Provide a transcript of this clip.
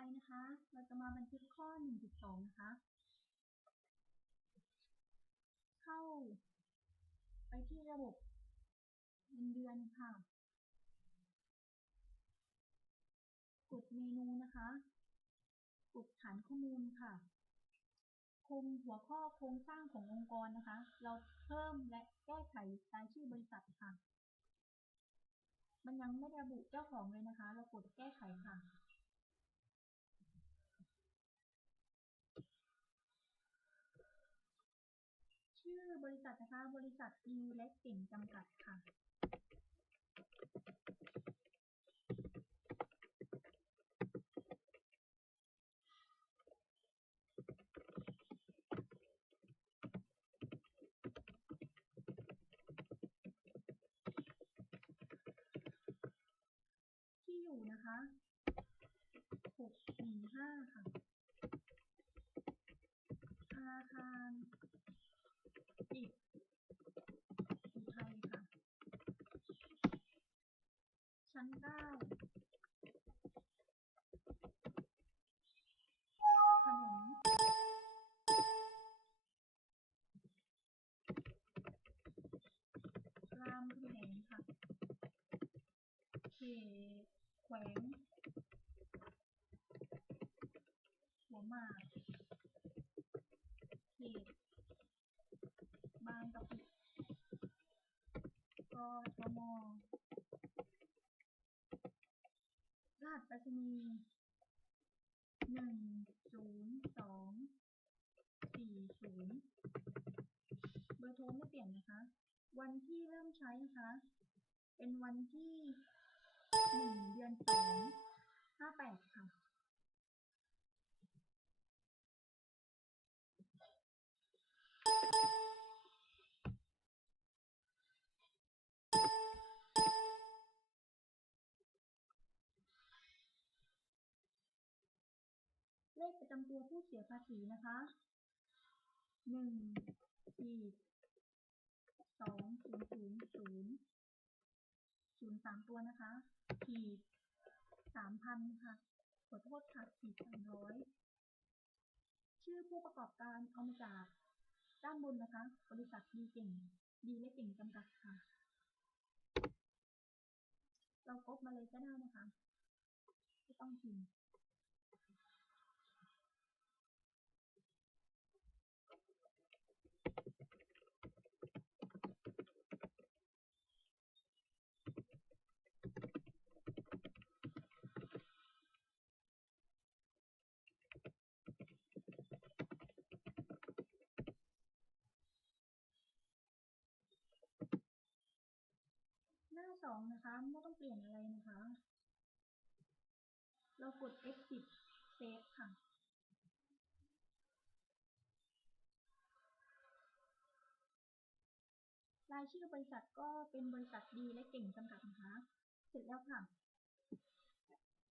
ไปนะคะ เราจะมาบันทึกข้อ 1.2 นะคะ เข้า ไปที่ระบบเงินเดือนค่ะ กดเมนูนะคะ กดฐานข้อมูลค่ะคงหัวข้อโครงสร้างขององค์กรนะคะ เราเพิ่มและแก้ไขรายชื่อบริษัทค่ะ มันยังไม่ระบุเจ้าของเลยนะคะ เรากดแก้ไขค่ะ ชื่อบริษัทนะคะ บริษัทดีและเก่งจำกัดค่ะที่อยู่นะคะหกหนึ่ห้าค่ะ อาคารอิฐอุทัยค่ะ ชั้นเก้าถนนรามคำแหงค่ะเขตแขวง หัวหมาก เขต บางกะปิกทม รหัสไปรษณีย์หนึ่งศูนย์สองสี่ศูนย์เบอร์โทรไม่เปลี่ยนนะคะ วันที่เริ่มใช้นะคะ เป็นวันที่หนึ่งเดือนสองห้าแปดค่ะ จำตัวผู้เสียภาษีนะคะหนึ่งขีดสองศูนย์ศูนย์ศูนย์ศูนย์สามตัวนะคะขีดสามพันค่ะ ขอโทษค่ะขีดสามร้อยชื่อผู้ประกอบการเอามาจากด้านบนนะคะ บริษัทดีเก่ง ดีและเก่งจำกัดค่ะ เราก๊อปมาเลยก็ได้นะคะ ไม่ต้องพิมพ์ สองนะคะไม่ต้องเปลี่ยนอะไรนะคะ เรากด F10 เซฟค่ะรายชื่อบริษัทก็เป็นบริษัทดีและเก่งจำกัดนะคะ เสร็จแล้วค่ะ